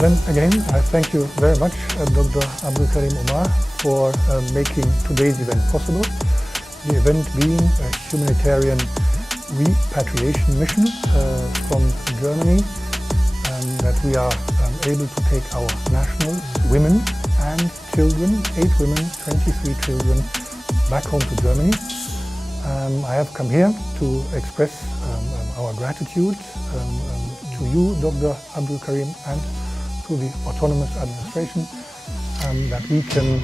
then again, I thank you very much, Dr. Abdulkarim Omar, for making today's event possible. The event being a humanitarian repatriation mission from Germany, that we are able to take our nationals, women and children, 8 women, 23 children, back home to Germany. I have come here to express our gratitude to you, Dr. Abdulkarim, and to the Autonomous Administration that we can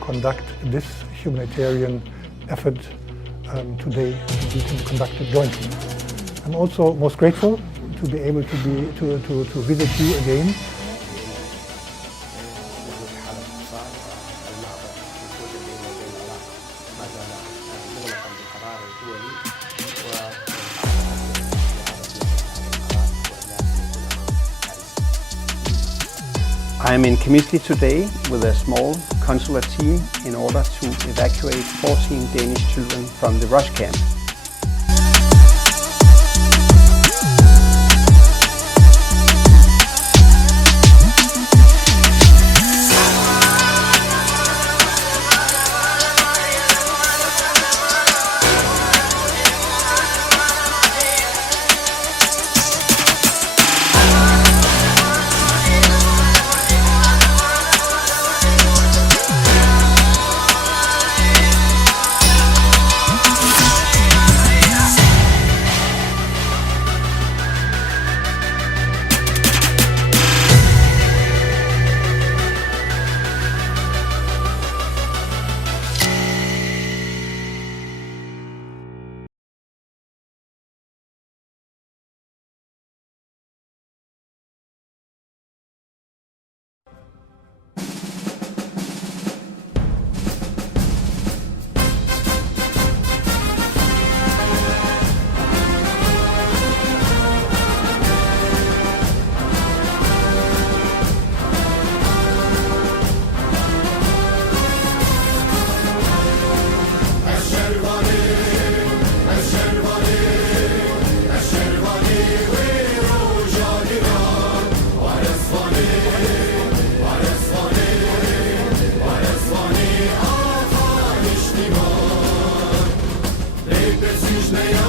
conduct this humanitarian effort today, we can conduct it jointly. I'm also most grateful to be able to visit you again. I am in Qamishli today with a small consular team in order to evacuate 14 Danish children from the Rush camp. They